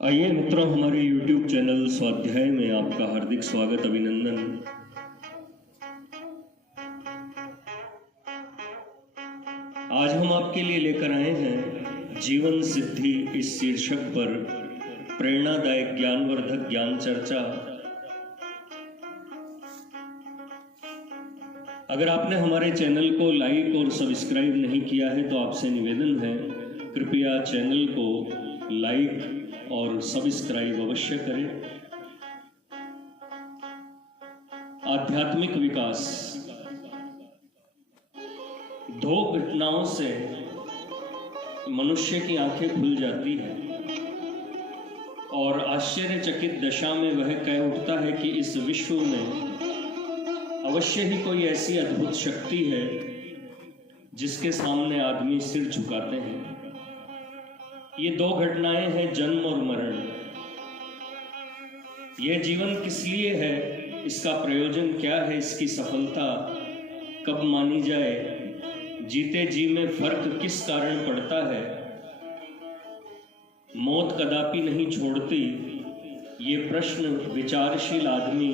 आइए मित्रों, हमारे YouTube चैनल स्वाध्याय में आपका हार्दिक स्वागत, अभिनंदन। आज हम आपके लिए लेकर आए हैं जीवन सिद्धि इस शीर्षक पर प्रेरणादायक ज्ञानवर्धक ज्ञान चर्चा। अगर आपने हमारे चैनल को लाइक और सब्सक्राइब नहीं किया है तो आपसे निवेदन है, कृपया चैनल को लाइक और सब्सक्राइब अवश्य करें। आध्यात्मिक विकास। दो घटनाओं से मनुष्य की आंखें खुल जाती हैं और आश्चर्यचकित दशा में वह कह उठता है कि इस विश्व में अवश्य ही कोई ऐसी अद्भुत शक्ति है जिसके सामने आदमी सिर झुकाते हैं। ये दो घटनाएं हैं जन्म और मरण। यह जीवन किस लिए है, इसका प्रयोजन क्या है, इसकी सफलता कब मानी जाए, जीते जी में फर्क किस कारण पड़ता है, मौत कदापि नहीं छोड़ती, ये प्रश्न विचारशील आदमी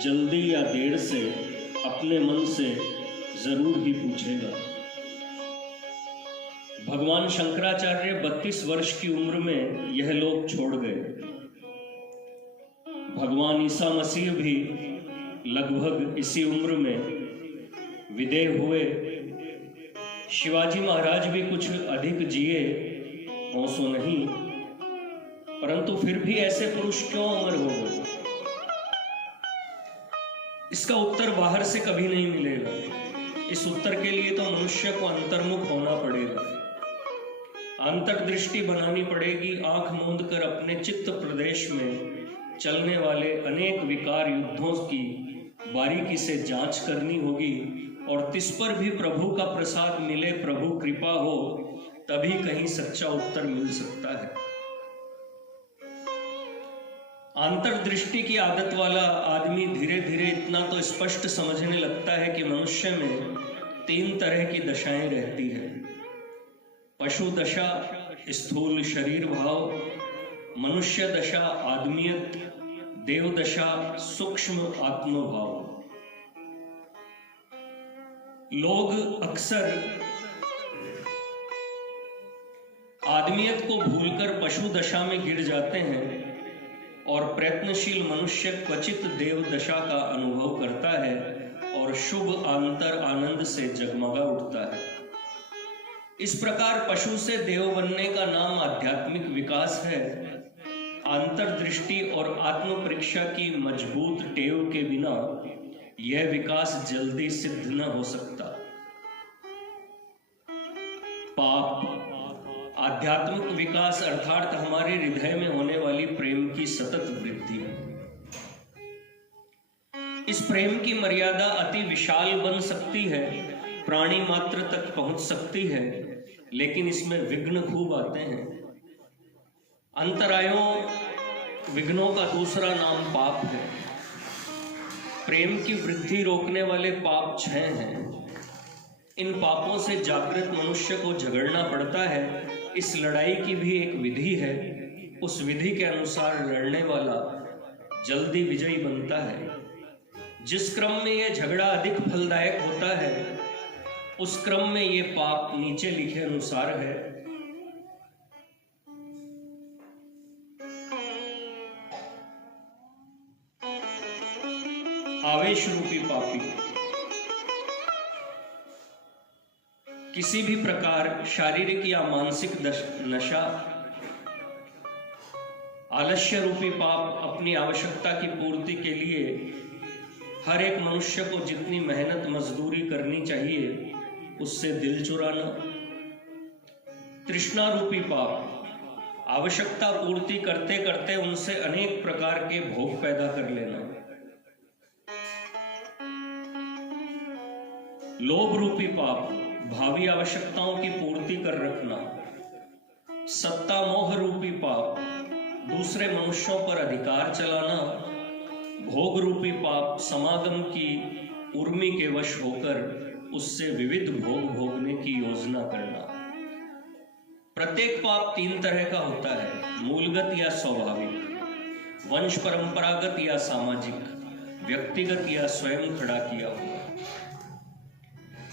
जल्दी या देर से अपने मन से जरूर ही पूछेगा। भगवान शंकराचार्य 32 वर्ष की उम्र में यह लोक छोड़ गए। भगवान ईसा मसीह भी लगभग इसी उम्र में विदेह हुए। शिवाजी महाराज भी कुछ अधिक जिए हों सो नहीं, परंतु फिर भी ऐसे पुरुष क्यों अमर हो गए? इसका उत्तर बाहर से कभी नहीं मिलेगा। इस उत्तर के लिए तो मनुष्य को अंतर्मुख होना पड़ेगा, अंतर्दृष्टि बनानी पड़ेगी। आंख मूंद कर अपने चित्त प्रदेश में चलने वाले अनेक विकार युद्धों की बारीकी से जांच करनी होगी और तिस पर भी प्रभु का प्रसाद मिले, प्रभु कृपा हो, तभी कहीं सच्चा उत्तर मिल सकता है। अंतर्दृष्टि की आदत वाला आदमी धीरे धीरे इतना तो स्पष्ट समझने लगता है कि मनुष्य में 3 तरह की दशाएं रहती है। पशु दशा, स्थूल शरीर भाव, मनुष्य दशा, आदमियत, देव दशा, सूक्ष्म आत्मभाव। लोग अक्सर आदमियत को भूलकर पशु दशा में गिर जाते हैं और प्रयत्नशील मनुष्य क्वचित देव दशा का अनुभव करता है और शुभ आंतर आनंद से जगमगा उठता है। इस प्रकार पशु से देव बनने का नाम आध्यात्मिक विकास है। अंतर्दृष्टि और आत्म परीक्षा की मजबूत टेव के बिना यह विकास जल्दी सिद्ध न हो सकता। पाप। आध्यात्मिक विकास अर्थात हमारे हृदय में होने वाली प्रेम की सतत वृद्धि। इस प्रेम की मर्यादा अति विशाल बन सकती है, प्राणी मात्र तक पहुंच सकती है, लेकिन इसमें विघ्न खूब आते हैं। अंतरायों, विघ्नों का दूसरा नाम पाप है। प्रेम की वृद्धि रोकने वाले पाप 6 हैं। इन पापों से जागृत मनुष्य को झगड़ना पड़ता है। इस लड़ाई की भी एक विधि है। उस विधि के अनुसार लड़ने वाला जल्दी विजयी बनता है। जिस क्रम में यह झगड़ा अधिक फलदायक होता है, उस क्रम में ये पाप नीचे लिखे अनुसार है। आवेश रूपी पापी। किसी भी प्रकार शारीरिक या मानसिक नशा। आलस्य रूपी पाप। अपनी आवश्यकता की पूर्ति के लिए हर एक मनुष्य को जितनी मेहनत मजदूरी करनी चाहिए उससे दिल चुराना। तृष्णा रूपी पाप। आवश्यकता पूर्ति करते करते उनसे अनेक प्रकार के भोग पैदा कर लेना। लोभ रूपी पाप। भावी आवश्यकताओं की पूर्ति कर रखना। सत्ता मोह रूपी पाप। दूसरे मनुष्यों पर अधिकार चलाना। भोग रूपी पाप। समागम की उर्मी के वश होकर उससे विविध भोग भोगने की योजना करना। प्रत्येक पाप तीन तरह का होता है, मूलगत या स्वाभाविक, वंश परंपरागत या सामाजिक, व्यक्तिगत या स्वयं खड़ा किया हुआ।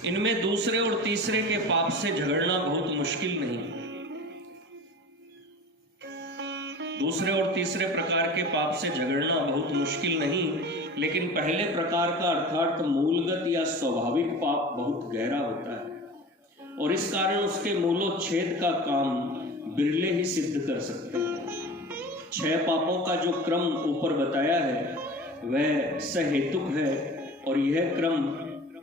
इनमें दूसरे और तीसरे के पाप से झगड़ना बहुत मुश्किल नहीं। दूसरे और तीसरे प्रकार के पाप से झगड़ना बहुत मुश्किल नहीं, लेकिन पहले प्रकार का अर्थात मूलगत या स्वाभाविक पाप बहुत गहरा होता है और इस कारण उसके मूलोच्छेद का काम बिरले ही सिद्ध कर सकते हैं। 6 पापों का जो क्रम ऊपर बताया है वह सहेतुक है और यह क्रम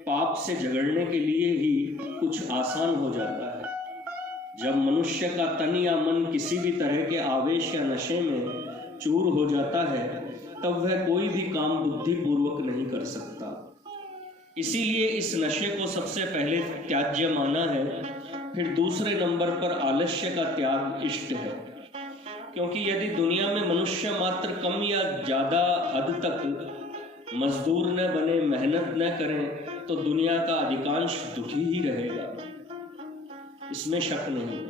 पाप से झगड़ने के लिए ही कुछ आसान हो जाता है। जब मनुष्य का तन या मन किसी भी तरह के आवेश या नशे में चूर हो जाता है तब वह कोई भी काम बुद्धिपूर्वक नहीं कर सकता। इसीलिए इस नशे को सबसे पहले त्याज्य माना है, फिर दूसरे नंबर पर आलस्य का त्याग इष्ट है। क्योंकि यदि दुनिया में मनुष्य मात्र कम या ज्यादा हद तक मजदूर न बने, मेहनत न करें तो दुनिया का अधिकांश दुखी ही रहेगा, इसमें शक नहीं।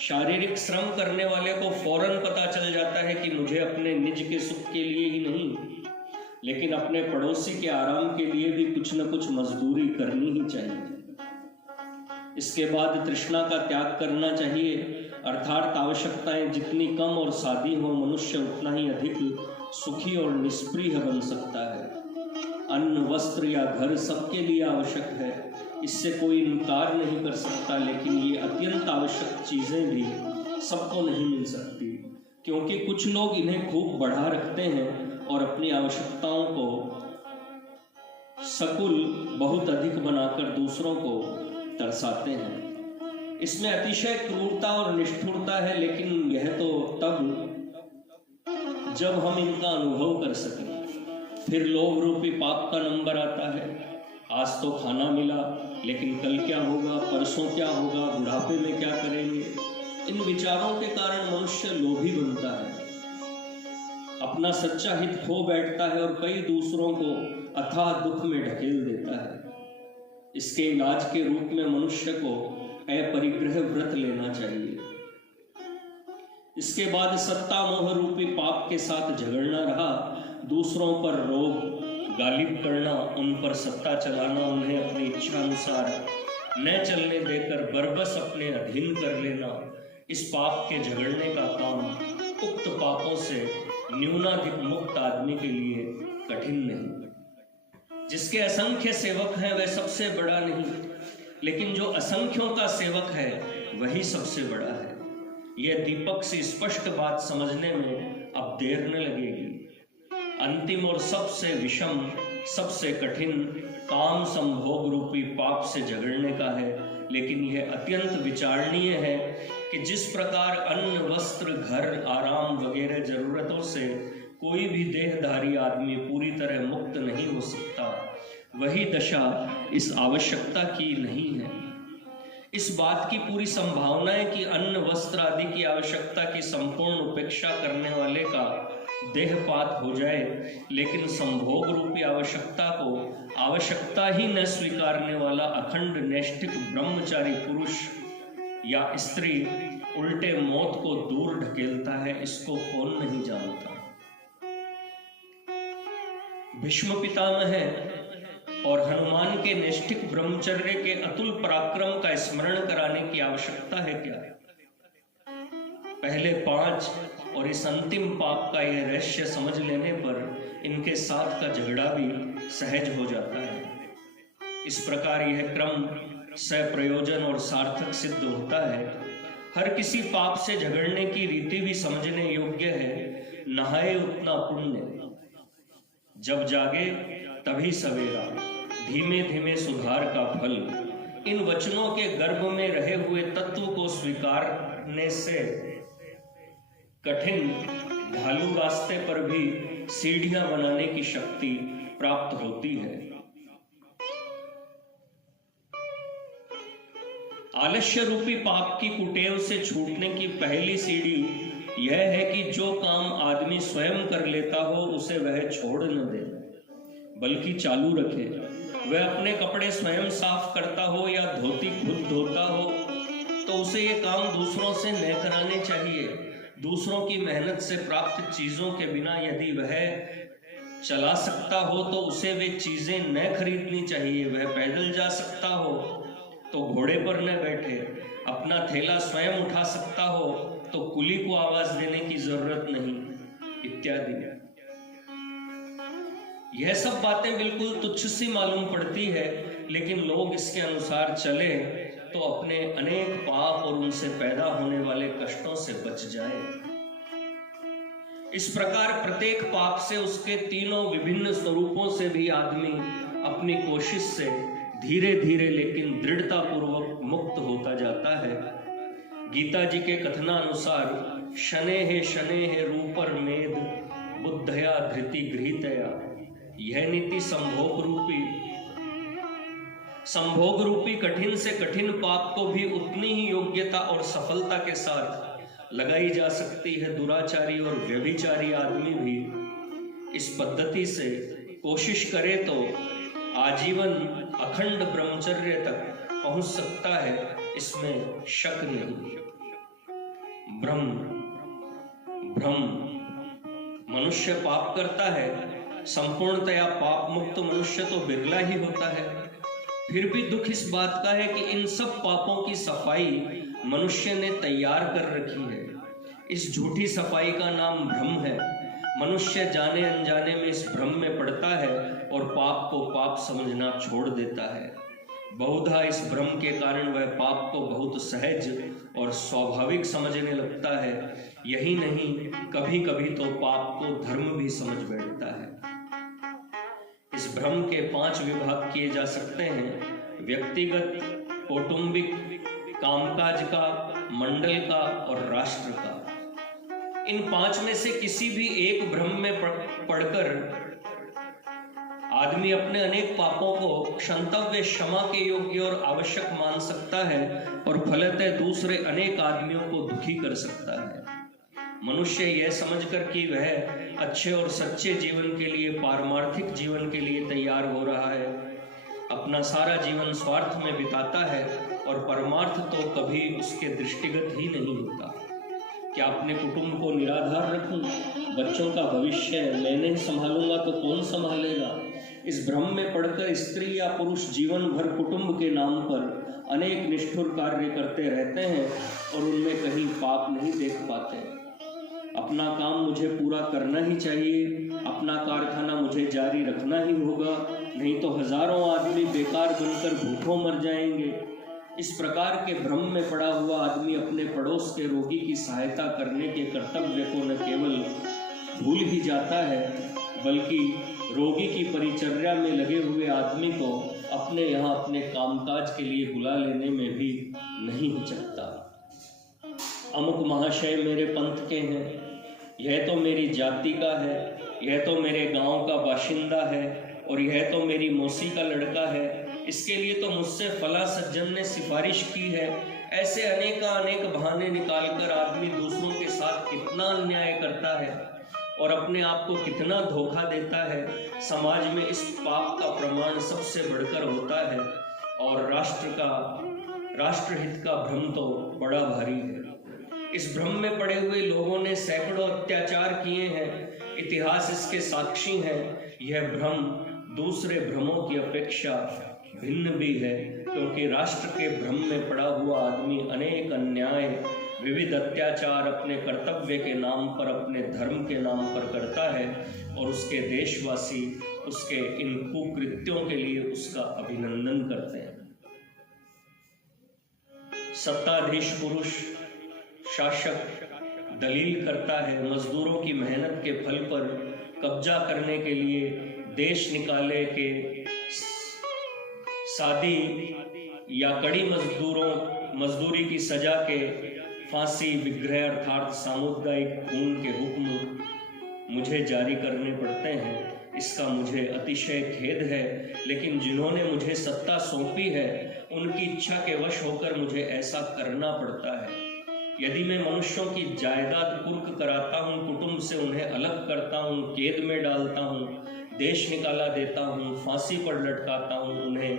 शारीरिक श्रम करने वाले को फौरन पता चल जाता है कि मुझे अपने निज के सुख के लिए ही नहीं लेकिन अपने पड़ोसी के आराम के लिए भी कुछ न कुछ मजदूरी करनी ही चाहिए। इसके बाद तृष्णा का त्याग करना चाहिए, अर्थात आवश्यकताएं जितनी कम और सादी हो मनुष्य उतना ही अधिक सुखी और निष्प्रिय बन सकता है। अन्न, वस्त्र या घर सबके लिए आवश्यक है, इससे कोई इनकार नहीं कर सकता, लेकिन ये अत्यंत आवश्यक चीजें भी सबको नहीं मिल सकती, क्योंकि कुछ लोग इन्हें खूब बढ़ा रखते हैं और अपनी आवश्यकताओं को सकुल बहुत अधिक बनाकर दूसरों को तरसाते हैं। इसमें अतिशय क्रूरता और निष्ठुरता है, लेकिन यह तो तब जब हम इनका अनुभव कर सकें। फिर लोभ रूपी पाप का नंबर आता है। आज तो खाना मिला, लेकिन कल क्या होगा, परसों क्या होगा, बुढ़ापे में क्या करेंगे, इन विचारों के कारण मनुष्य लोभी बनता है, अपना सच्चा हित खो बैठता है और कई दूसरों को अथाह दुख में ढकेल देता है। इसके इलाज के रूप में मनुष्य को अपरिग्रह व्रत लेना चाहिए। इसके बाद सत्ता मोह रूपी पाप के साथ झगड़ना रहा, दूसरों पर रोब गालिब करना, उन पर सत्ता चलाना, उन्हें अपनी इच्छा अनुसार न चलने देकर बरबस अपने अधीन कर लेना, इस पाप के झगड़ने का काम उक्त पापों से न्यूनाधिक मुक्त आदमी के लिए कठिन नहीं। जिसके असंख्य सेवक हैं वह सबसे बड़ा नहीं, लेकिन जो असंख्यों का सेवक है वही सबसे बड़ा है। यह दीपक से स्पष्ट बात समझने में अब देर न लगेगी। अंतिम और सबसे विषम, सबसे कठिन काम संभोग रूपी पाप से झगड़ने का है, लेकिन यह अत्यंत विचारणीय है कि जिस प्रकार अन्न, वस्त्र, घर, आराम वगैरह जरूरतों से कोई भी देहधारी आदमी पूरी तरह मुक्त नहीं हो सकता, वही दशा इस आवश्यकता की नहीं है। इस बात की पूरी संभावना है कि अन्न, वस्त्र आदि की आवश्यकता की संपूर्ण उपेक्षा करने वाले का देहपात हो जाए, लेकिन संभोग रूपी आवश्यकता को आवश्यकता ही न स्वीकारने वाला अखंड नैष्ठिक ब्रह्मचारी पुरुष या स्त्री उल्टे मौत को दूर ढकेलता है, इसको कौन नहीं जानता। भीष्म पितामह और हनुमान के नैष्ठिक ब्रह्मचर्य के अतुल पराक्रम का स्मरण कराने की आवश्यकता है क्या? पहले 5 और इस अंतिम पाप का यह रहस्य समझ लेने पर इनके साथ का झगड़ा भी सहज हो जाता है। इस प्रकार यह क्रम सप्रयोजन और सार्थक सिद्ध होता है। हर किसी पाप से झगड़ने की रीति भी समझने योग्य है। नहाए उतना पुण्य, जब जागे तभी सवेरा, धीमे धीमे सुधार का फल। इन वचनों के गर्भ में रहे हुए तत्व को स्वीकारने से कठिन ढालू रास्ते पर भी सीढ़ियां बनाने की शक्ति प्राप्त होती है। आलस्य रूपी पाप की कुटेव से छूटने की पहली सीढ़ी यह है कि जो काम आदमी स्वयं कर लेता हो उसे वह छोड़ न दे, बल्कि चालू रखे। वह अपने कपड़े स्वयं साफ करता हो या धोती खुद धोता हो, तो उसे ये काम दूसरों से न कराने चाहिए। दूसरों की मेहनत से प्राप्त चीजों के बिना यदि वह चला सकता हो तो उसे वे चीजें न खरीदनी चाहिए। वह पैदल जा सकता हो तो घोड़े पर न बैठे, अपना थैला स्वयं उठा सकता हो तो कुली को आवाज देने की जरूरत नहीं, इत्यादि। यह सब बातें बिल्कुल तुच्छ सी मालूम पड़ती है, लेकिन लोग इसके अनुसार चले तो अपने अनेक पाप और उनसे पैदा होने वाले कष्टों से बच जाए। इस प्रकार प्रत्येक पाप से, उसके तीनों विभिन्न स्वरूपों से भी आदमी अपनी कोशिश से धीरे धीरे लेकिन दृढ़ता पूर्वक मुक्त होता जाता है। गीता जी के कथनानुसार शनेः रूपर मेद बुद्धया धृति गृहीतया, यह नीति संभोग रूपी कठिन से कठिन पाप को भी उतनी ही योग्यता और सफलता के साथ लगाई जा सकती है। दुराचारी और व्यभिचारी आदमी भी इस पद्धति से कोशिश करे तो आजीवन अखंड ब्रह्मचर्य तक पहुंच सकता है, इसमें शक नहीं। भ्रम मनुष्य पाप करता है, संपूर्णतया पाप मुक्त मनुष्य तो बिरला ही होता है। फिर भी दुख इस बात का है कि इन सब पापों की सफाई मनुष्य ने तैयार कर रखी है। इस झूठी सफाई का नाम भ्रम है। मनुष्य जाने अनजाने में इस भ्रम में पड़ता है और पाप को पाप समझना छोड़ देता है। बहुधा इस भ्रम के कारण वह पाप को बहुत सहज और स्वाभाविक समझने लगता है। यही नहीं, कभी कभी तो पाप को धर्म भी समझ बैठता है। इस भ्रम के 5 विभाग किए जा सकते हैं: व्यक्तिगत, कौटुंबिक, कामकाज का, मंडल का और राष्ट्र का। इन 5 में से किसी भी एक भ्रम में पड़कर आदमी अपने अनेक पापों को क्षंतव्य, क्षमा के योग्य और आवश्यक मान सकता है और फलतः दूसरे अनेक आदमियों को दुखी कर सकता है। मनुष्य यह समझकर कि वह अच्छे और सच्चे जीवन के लिए, पारमार्थिक जीवन के लिए तैयार हो रहा है, अपना सारा जीवन स्वार्थ में बिताता है और परमार्थ तो कभी उसके दृष्टिगत ही नहीं होता। क्या अपने कुटुंब को निराधार रखूं? बच्चों का भविष्य मैं नहीं संभालूंगा तो कौन संभालेगा? इस भ्रम में पड़कर स्त्री या पुरुष जीवन भर कुटुंब के नाम पर अनेक निष्ठुर कार्य करते रहते हैं और उनमें कहीं पाप नहीं देख पाते। अपना काम मुझे पूरा करना ही चाहिए, अपना कारखाना मुझे जारी रखना ही होगा, नहीं तो हजारों आदमी बेकार बनकर भूखों मर जाएंगे। इस प्रकार के भ्रम में पड़ा हुआ आदमी अपने पड़ोस के रोगी की सहायता करने के कर्तव्य को न केवल भूल ही जाता है, बल्कि रोगी की परिचर्या में लगे हुए आदमी को अपने यहाँ अपने कामकाज के लिए बुला लेने में भी नहीं हिचकता। अमुक महाशय मेरे पंथ के हैं, यह तो मेरी जाति का है, यह तो मेरे गांव का बाशिंदा है और यह तो मेरी मौसी का लड़का है, इसके लिए तो मुझसे फला सज्जन ने सिफारिश की है। ऐसे अनेक बहाने निकालकर आदमी दूसरों के साथ कितना अन्याय करता है और अपने आप को कितना धोखा देता है। समाज में इस पाप का प्रमाण सबसे बढ़कर होता है और राष्ट्रहित का भ्रम तो बड़ा भारी है। इस भ्रम में पड़े हुए लोगों ने सैकड़ों अत्याचार किए हैं, इतिहास इसके साक्षी है। यह भ्रम दूसरे भ्रमों की अपेक्षा भिन्न भी है, क्योंकि राष्ट्र के भ्रम में पड़ा हुआ आदमी अनेक अन्याय, विविध अत्याचार अपने कर्तव्य के नाम पर, अपने धर्म के नाम पर करता है और उसके देशवासी उसके इन कुकृत्यों के लिए उसका अभिनंदन करते हैं। सत्ताधीश पुरुष, शासक दलील करता है मजदूरों की मेहनत के फल पर कब्जा करने के लिए देश निकाले के शादी या कड़ी मजदूरी की सजा के फांसी, विग्रह अर्थात सामुदायिक खून के हुक्म मुझे जारी करने पड़ते हैं। इसका मुझे अतिशय खेद है, लेकिन जिन्होंने मुझे सत्ता सौंपी है उनकी इच्छा के वश होकर मुझे ऐसा करना पड़ता है। यदि मैं मनुष्यों की जायदाद कुर्क कराता हूँ, कुटुंब से उन्हें अलग करता हूँ, कैद में डालता हूँ, देश निकाला देता हूँ, फांसी पर लटकाता हूँ, उन्हें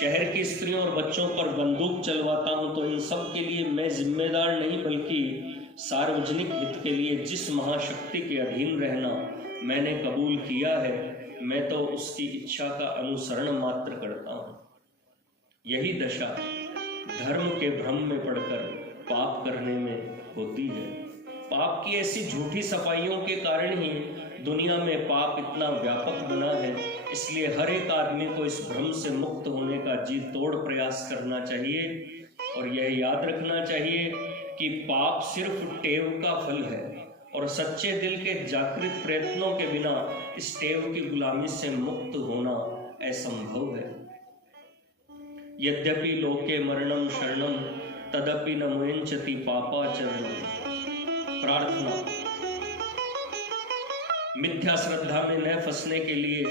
शहर की स्त्रियों और बच्चों पर बंदूक चलवाता हूं तो इन सब के लिए मैं जिम्मेदार नहीं, बल्कि सार्वजनिक हित के लिए जिस महाशक्ति के अधीन रहना मैंने कबूल किया है, मैं तो उसकी इच्छा का अनुसरण मात्र करता हूं। यही दशा धर्म के भ्रम में पड़कर पाप करने में होती है। पाप की ऐसी झूठी सफाइयों के कारण ही दुनिया में पाप इतना व्यापक बना है। इसलिए हर एक आदमी को इस भ्रम से मुक्त होने का जी तोड़ प्रयास करना चाहिए और यह याद रखना चाहिए कि पाप सिर्फ टेव का फल है और सच्चे दिल के जागृत प्रयत्नों के बिना इस टेव की गुलामी से मुक्त होना असंभव है। यद्यपि लोके मरणम शरणम तदपि न मुञ्चति पापाचरणम। प्रार्थना। मिथ्या श्रद्धा में न फंसने के लिए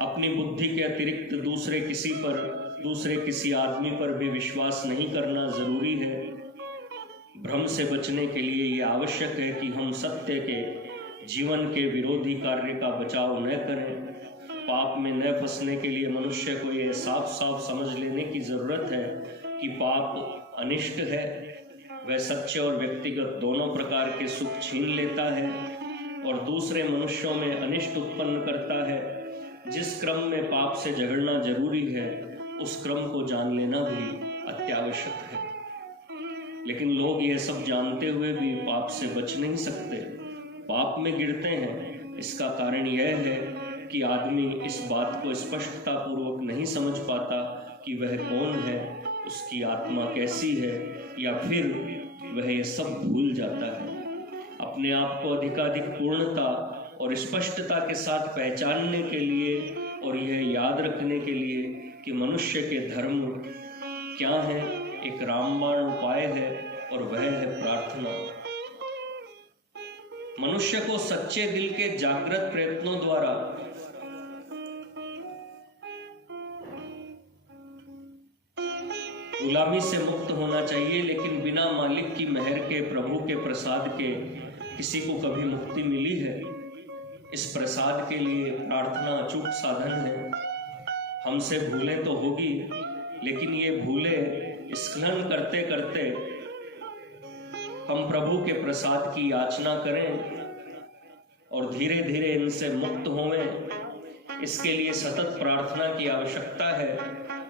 अपनी बुद्धि के अतिरिक्त दूसरे किसी आदमी पर भी विश्वास नहीं करना जरूरी है। भ्रम से बचने के लिए यह आवश्यक है कि हम सत्य के जीवन के विरोधी कार्य का बचाव न करें। पाप में न फंसने के लिए मनुष्य को यह साफ साफ समझ लेने की जरूरत है कि पाप अनिष्ट है। वह सच्चे और व्यक्तिगत दोनों प्रकार के सुख छीन लेता है और दूसरे मनुष्यों में अनिष्ट उत्पन्न करता है। जिस क्रम में पाप से झगड़ना जरूरी है, उस क्रम को जान लेना भी अत्यावश्यक है। लेकिन लोग यह सब जानते हुए भी पाप से बच नहीं सकते, पाप में गिरते हैं। इसका कारण यह है कि आदमी इस बात को स्पष्टता पूर्वक नहीं समझ पाता कि वह कौन है, उसकी आत्मा कैसी है, या फिर वह यह सब भूल जाता है। अपने आप को अधिकाधिक पूर्णता और स्पष्टता के साथ पहचानने के लिए और यह याद रखने के लिए कि मनुष्य के धर्म क्या है, एक रामबाण उपाय है और वह है प्रार्थना। मनुष्य को सच्चे दिल के जागृत प्रयत्नों द्वारा गुलामी से मुक्त होना चाहिए, लेकिन बिना मालिक की मेहर के, प्रभु के प्रसाद के किसी को कभी मुक्ति मिली है? इस प्रसाद के लिए प्रार्थना अचूक साधन है। हमसे भूलें तो होगी, लेकिन ये भूलें स्खलन करते करते हम प्रभु के प्रसाद की याचना करें और धीरे धीरे इनसे मुक्त होवें। इसके लिए सतत प्रार्थना की आवश्यकता है।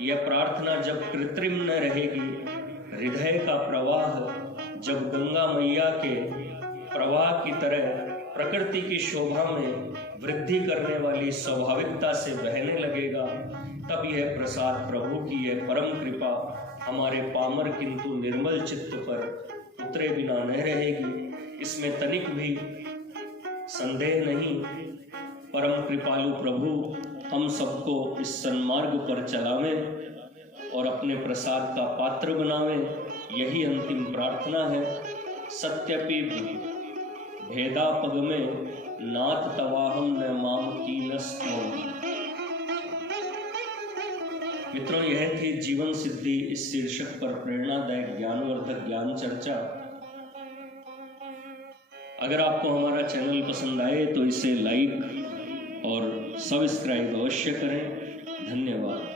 यह प्रार्थना जब कृत्रिम न रहेगी, हृदय का प्रवाह जब गंगा मैया के प्रवाह की तरह प्रकृति की शोभा में वृद्धि करने वाली स्वाभाविकता से बहने लगेगा, तब यह प्रसाद प्रभु की यह परम कृपा हमारे पामर किंतु निर्मल चित्त पर उतरे बिना न रहेगी। इसमें तनिक भी संदेह नहीं। परम कृपालु प्रभु हम सबको इस सन्मार्ग पर चलावें और अपने प्रसाद का पात्र बनावें, यही अंतिम प्रार्थना है। सत्यपि भेदापग में नाथ तवाहम न माम कीनस्त्वम्। मित्रों, यह थी जीवन सिद्धि इस शीर्षक पर प्रेरणादायक ज्ञानवर्धक ज्ञान चर्चा। अगर आपको हमारा चैनल पसंद आए तो इसे लाइक और सब्सक्राइब अवश्य करें। धन्यवाद।